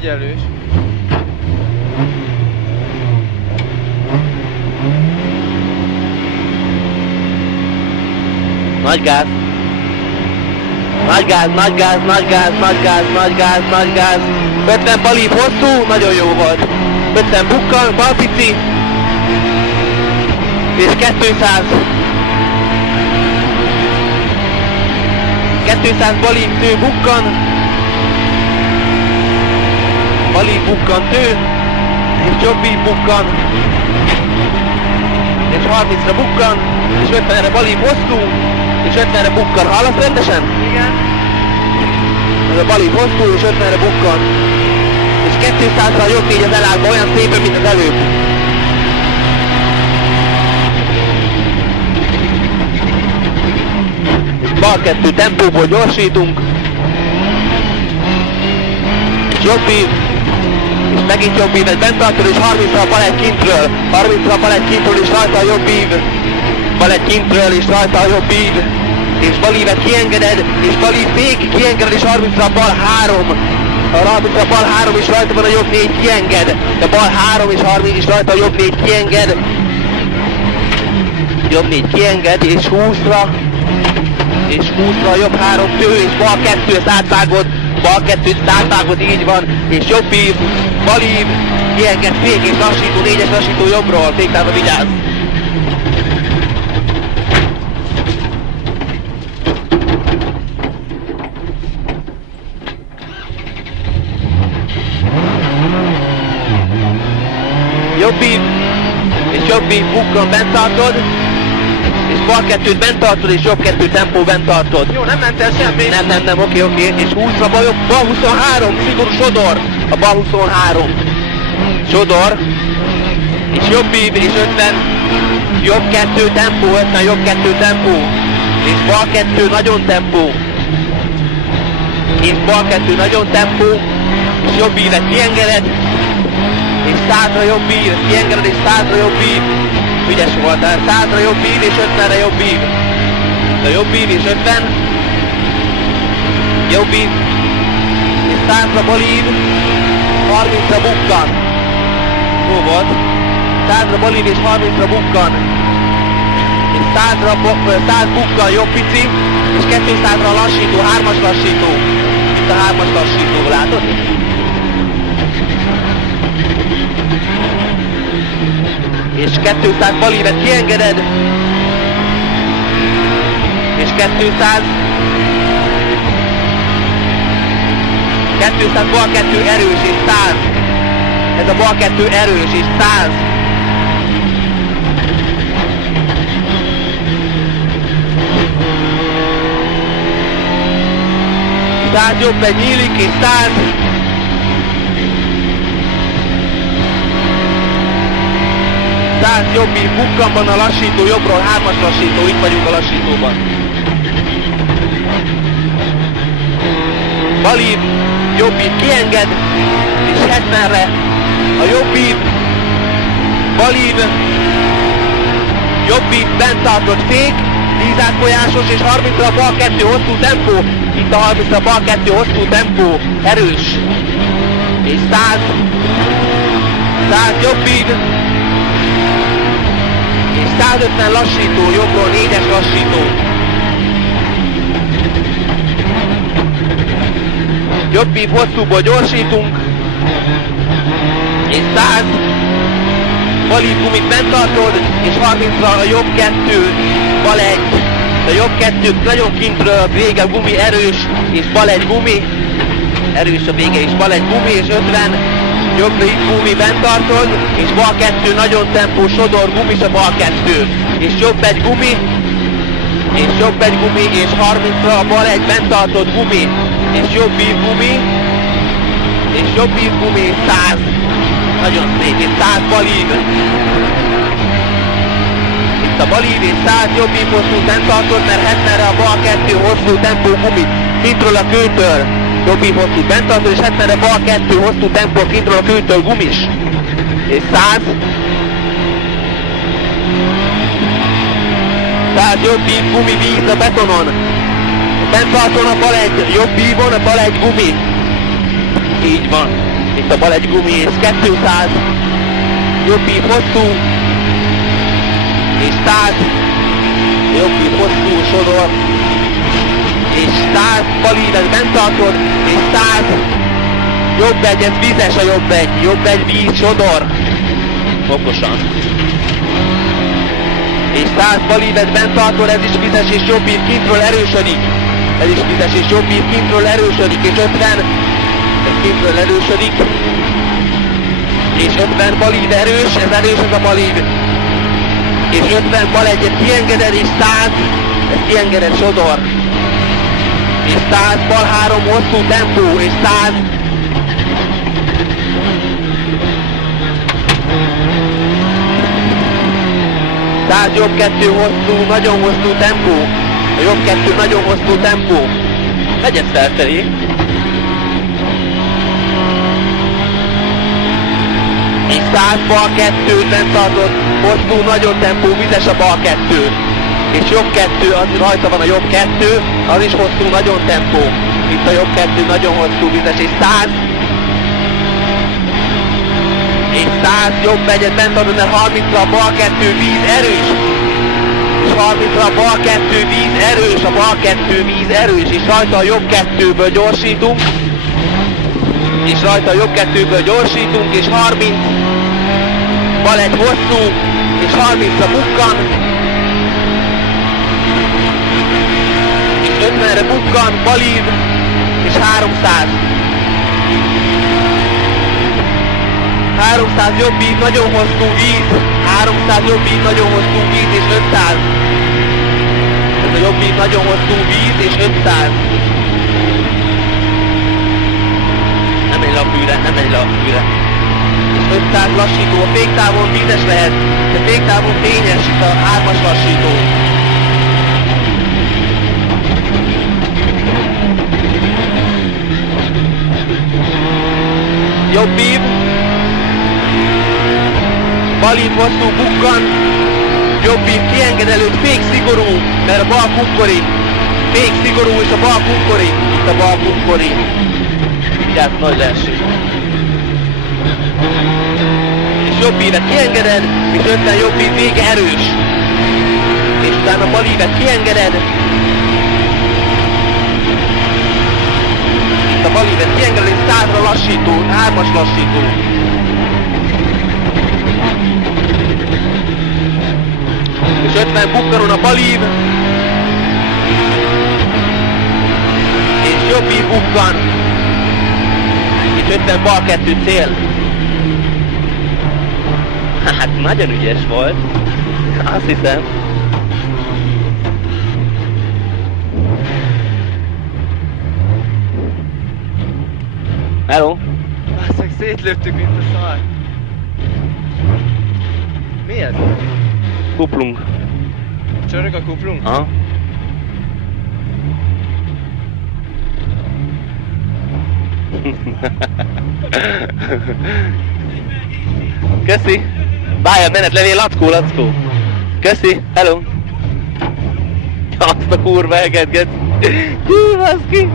figyelős. Nagy gáz. Nagy gáz, nagy gáz, nagy gáz, nagy gáz, nagy gáz, nagy gáz. 50 balív hosszú, nagyon jó volt. 50 bukkan, balpici. És 200. 200 balív tő bukkan. Balív bukkan tő. És jobbív bukkan. És 30-ra bukkan. És 50-re balív hosszú. És 50-re bukkan. Hallasz rendesen? Igen. Ez a balív hosszú, és 50-re bukkan. És 200-ra a jobb négy az elállva olyan szépen, mint az előbb. És bal kettő tempóból gyorsítunk. És jobb ív. És megint jobb ív, egy bentartól, és 30-ra a bal egy kintről. 30-ra a bal egy kintről, és rajta a jobb ív. Bal egy kintről, és rajta a jobb ív. És balívet kiengeded, és balív végig kiengeded, és 30-ra a bal 3. A 30-ra a bal 3, és rajta van a jobb 4, kienged. A bal 3 és 30, és rajta a jobb 4, kienged. Jobb 4 kienged, és 20-ra. És 20-ra a jobb 3 tő, és bal 2, ezt átvágod. Bal 2, ezt átvágod, így van. És jobb ív, balív, kienged, fék, és lassító, 4-es lassító jobbról. Féktávra vigyázz. Jobb ív, és jobb ív bukkan bent tartod, és bal kettőt bent tartod, és jobb kettő tempó bent tartod. Jó, nem mentél semmi. Nem, oké, és 20-ra bal 23, szigorú sodor, a bal 23. Sodor, és jobb ív, és 50, jobb kettő tempó, 50, jobb kettő tempó, és bal kettő nagyon tempó. És bal kettő nagyon tempó, és jobb ívet kiengeded, és 100-ra jobb ív, kiengeded, és 100-ra jobb ív. Ügyes voltál, 100-ra jobb ív, és 50-re jobb ív. A jobb ív, és 50. Jobb ív, és 100-ra balív, 30-ra bukkan. Jó volt. 100-ra balív, és 30-ra bukkan. És 100 bukkan, jobb pici, és 200-ra lassító, 3-as lassító. Itt a 3-as lassító, látod? És 200 balívet kiengeded, és 200 bal 2 erős, és 100. Ez a bal 2 erős, és 100. Jobb egy nyílik, és 100. Jobb ív, bukkanban a lassító, jobbról 3-as lassító, itt vagyunk a lassítóban. Balív, jobb ív kienged, és 70-re a jobb ív, balív, jobb ív, bent tartott fék, 10 átfolyásos, és 30-ra a bal 2 hosszú tempó, itt a 30-ra a bal 2 hosszú tempó, erős, és 100 jobb ív, és 150 lassító, jobbról 4-es lassító. Jobb ív hosszúból gyorsítunk. És 100. Balív gumit bent tartod, és 30-ra a jobb 2, bal 1. A jobb 2 nagyon kintről, a vége gumi erős, és bal 1 gumi. Erős a vége, és bal 1 gumi, és 50. Jobb gumi bent tartod, és bal 2 nagyon tempó, sodor, gumis a bal 2. És jobb egy gumi, és jobb egy gumi, és 30-ra a bal 1 bent tartod gumi, és jobb ív gumi, és jobb ív gumi, 100. Nagyon szép, és 100 balív. Itt a balív, és 100 jobb ív hosszú bent tartod, mert 70-re a bal 2 hosszú tempó gumi, kintről a kőtől. Jobb ív hosszú bent tartod, és 70-re bal 2 hosszú tempó, kintről a kőtől gumis. És 100. 100 jobb ív gumi, víz a betonon. Bent tartom a bal egy jobb ívon, a bal egy gumi. Így van. Itt a bal egy gumi és 200. Jobbik hosszú. És 100. Jobbik hosszú sodor. És 100. Balívet bent tartod. És 100. Jobb egy, ez vízes a jobb egy. Jobb egy víz sodor. Okosan. És 100 balívet bent tartod, ez is vizes és jobbik kintről erősödik. Ez is vizes és jobbik kintről erősödik. És 50. Ez kintről erősödik. És 50 balív erős, ez erős ez a balív. És 50 bal egyet kiengeded, és 100, ez kiengeded sodor. És 100 bal 3 hosszú tempó, és 100. Jobb 2 hosszú, nagyon hosszú tempó. A jobb 2 nagyon hosszú tempó. Megyed felfelé. És 100 bal 2 bent tartott, hosszú, nagyon tempó, vizes a bal 2. És jobb 2, az rajta van a jobb 2, az is hosszú, nagyon tempó. Itt a jobb 2 nagyon hosszú, vizes, és 100. És 100, jobb egyet bent tartott, mert 30-ra a bal 2 víz erős. És 30-ra a bal 2 víz erős, a bal 2 víz erős, és rajta a jobb 2-ből gyorsítunk. És rajta a jobb 2-ből gyorsítunk, és 30, bal egy hosszú, és 30-ra bukkan, és 50-re bukkan, balív, és 300. 300 jobb ív, nagyon hosszú víz, 300 jobb ív, nagyon hosszú víz, és 500. Ez a jobb ív, nagyon hosszú víz, és 500. Nem megy le a fűre, nem megy le a fűre. És 500 lassító, a féktávon vízes lehet, de féktávon fényes, itt a 3-as lassító. Jobb ív. Balív hosszú bukkan. Jobb ív kiengedelőd, fék szigorú, mert a bal kunkorik. Fék szigorú, és a bal kunkorik. Itt a bal kunkorik. Vigyázz, nagy leesés. És jobb ívet kiengeded, és 50 jobb ív vége erős. És utána bal ívet kiengeded. Itt a bal ívet kiengeded, és 100-ra lassító, 3-as lassító. És 50 bukkanon a bal ív. És jobb ív bukkan. Itt 50 bal 2 cél. Hát nagyon ügyes volt. Azt hiszem. Hello? Basszak, szétlőttük, mint a szar. Mi ez? Kuplung. Csörög a kuplung? Aha. Köszi! Várjál, menet levél, Lackó! Köszi! Hello! Azt a kurva elgetget! Hű, baszki!